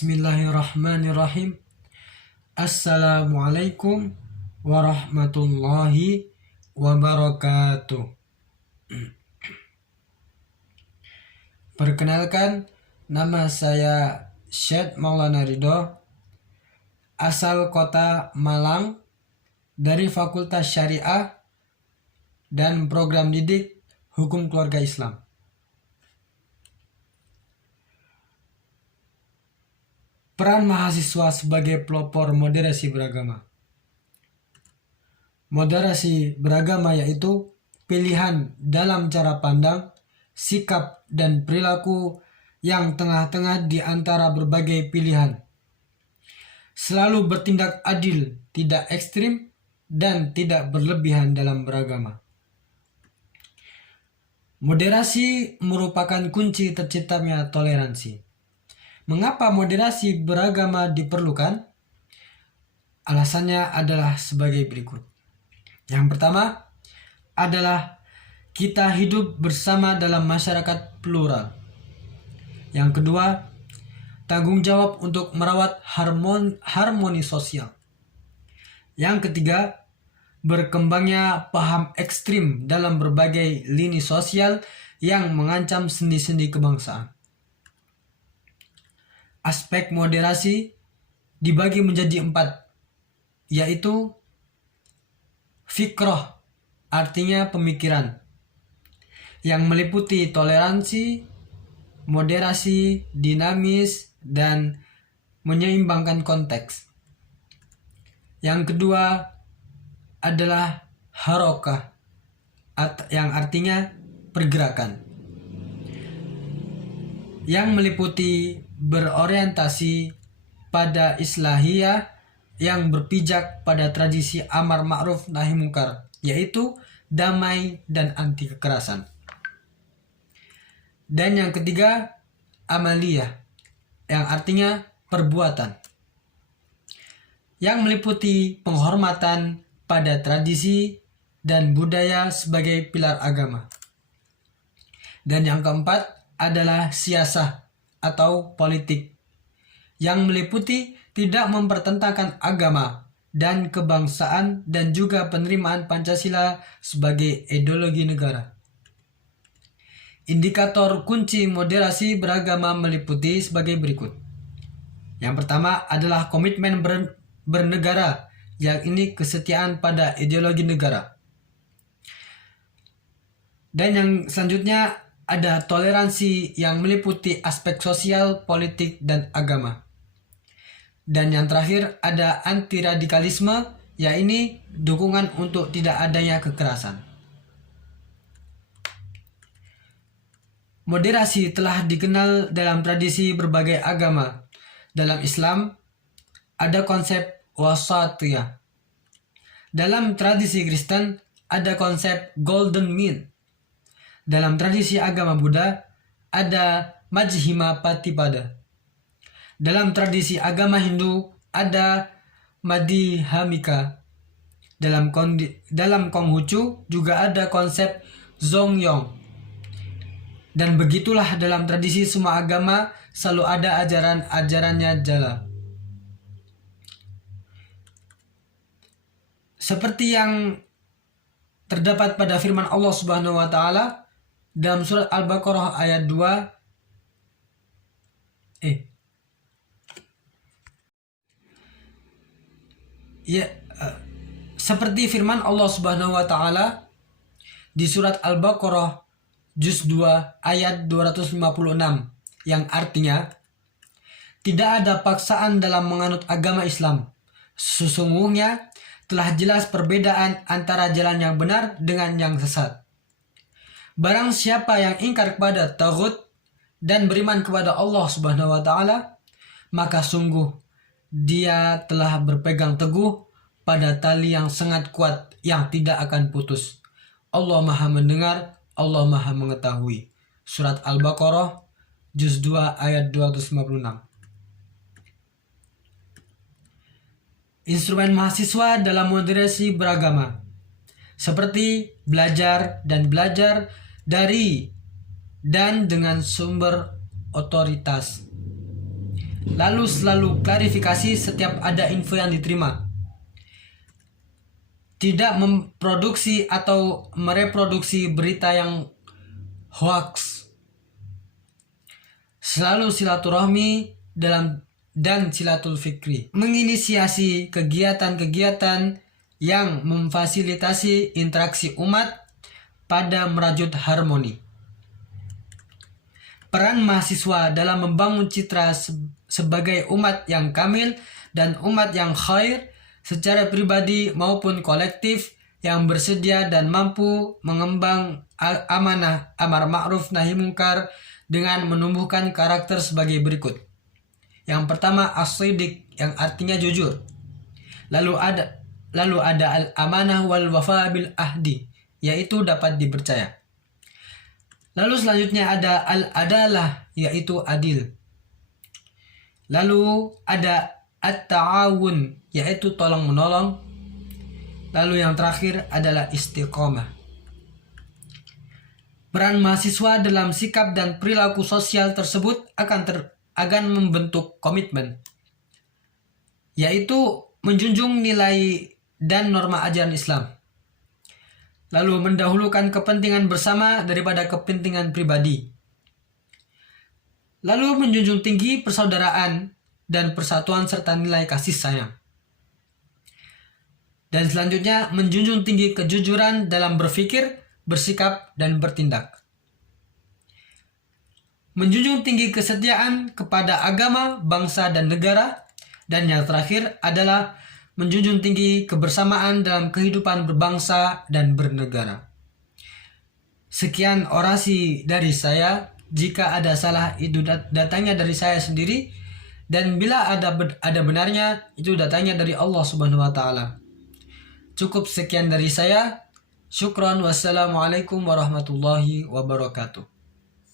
Bismillahirrahmanirrahim. Assalamualaikum warahmatullahi wabarakatuh. Perkenalkan, nama saya Syed Maulana Ridho, asal kota Malang, dari Fakultas Syariah dan Program Didik Hukum Keluarga Islam. Peran mahasiswa sebagai pelopor moderasi beragama. Moderasi beragama yaitu pilihan dalam cara pandang, sikap, dan perilaku yang tengah-tengah di antara berbagai pilihan. Selalu bertindak adil, tidak ekstrim, dan tidak berlebihan dalam beragama. Moderasi merupakan kunci terciptanya toleransi. Mengapa moderasi beragama diperlukan? Alasannya adalah sebagai berikut. Yang pertama adalah kita hidup bersama dalam masyarakat plural. Yang kedua, tanggung jawab untuk merawat harmoni sosial. Yang ketiga, berkembangnya paham ekstrim dalam berbagai lini sosial yang mengancam sendi-sendi kebangsaan. Aspek moderasi dibagi menjadi 4, yaitu fikroh, artinya pemikiran, yang meliputi toleransi, moderasi, dinamis, dan menyeimbangkan konteks. Yang kedua adalah harokah, yang artinya pergerakan, yang meliputi berorientasi pada islahiyah yang berpijak pada tradisi amar ma'ruf nahi mungkar, yaitu damai dan anti kekerasan. Dan yang ketiga, amaliyah, yang artinya perbuatan, yang meliputi penghormatan pada tradisi dan budaya sebagai pilar agama. Dan yang keempat adalah siasah atau politik, yang meliputi tidak mempertentangkan agama dan kebangsaan dan juga penerimaan Pancasila sebagai ideologi negara. Indikator kunci moderasi beragama meliputi sebagai berikut. Yang pertama adalah komitmen bernegara, yang ini kesetiaan pada ideologi negara. Dan yang selanjutnya ada toleransi yang meliputi aspek sosial, politik, dan agama. Dan yang terakhir ada anti-radikalisme, yaitu dukungan untuk tidak adanya kekerasan. Moderasi telah dikenal dalam tradisi berbagai agama. Dalam Islam ada konsep wasatiyah. Dalam tradisi Kristen ada konsep golden mean. Dalam tradisi agama Buddha ada Majjhima Patipada. Dalam tradisi agama Hindu ada Madhyamika. Dalam Konghucu juga ada konsep Zongyong. Dan begitulah dalam tradisi semua agama selalu ada ajaran-ajarannya jala. Seperti yang terdapat pada firman Allah Subhanahu wa taala dalam surat Al-Baqarah ayat 2 seperti firman Allah Subhanahu wa taala di surat Al-Baqarah juz 2 ayat 256, yang artinya tidak ada paksaan dalam menganut agama Islam. Sesungguhnya telah jelas perbedaan antara jalan yang benar dengan yang sesat. Barang siapa yang ingkar kepada taghut dan beriman kepada Allah Subhanahu wa taala, maka sungguh dia telah berpegang teguh pada tali yang sangat kuat yang tidak akan putus. Allah Maha mendengar, Allah Maha mengetahui. Surat Al-Baqarah juz 2 ayat 256. Instrumen mahasiswa dalam moderasi beragama, seperti belajar dari dan dengan sumber otoritas, lalu selalu klarifikasi setiap ada info yang diterima. Tidak memproduksi atau mereproduksi berita yang hoax. Selalu silaturahmi dan silatul fikri. Menginisiasi kegiatan-kegiatan yang memfasilitasi interaksi umat pada merajut harmoni. Peran mahasiswa dalam membangun citra sebagai umat yang kamil dan umat yang khair secara pribadi maupun kolektif yang bersedia dan mampu mengemban amanah amar ma'ruf nahi mungkar dengan menumbuhkan karakter sebagai berikut. Yang pertama, as-siddiq, yang artinya jujur. Lalu ada al-amanah wal wafa bil ahdi, yaitu dapat dipercaya. Lalu selanjutnya ada al-adalah, yaitu adil. Lalu ada at-ta'awun, yaitu tolong-menolong. Lalu yang terakhir adalah istiqomah. Peran mahasiswa dalam sikap dan perilaku sosial tersebut akan membentuk komitmen, yaitu menjunjung nilai dan norma ajaran Islam. Lalu mendahulukan kepentingan bersama daripada kepentingan pribadi. Lalu menjunjung tinggi persaudaraan dan persatuan serta nilai kasih sayang. Dan selanjutnya menjunjung tinggi kejujuran dalam berpikir, bersikap, dan bertindak. Menjunjung tinggi kesetiaan kepada agama, bangsa, dan negara. Dan yang terakhir adalah menjunjung tinggi kebersamaan dalam kehidupan berbangsa dan bernegara. Sekian orasi dari saya. Jika ada salah, itu datangnya dari saya sendiri, dan bila ada benarnya, itu datangnya dari Allah Subhanahu wa Ta'ala. Cukup sekian dari saya. Syukran, wassalamualaikum warahmatullahi wabarakatuh.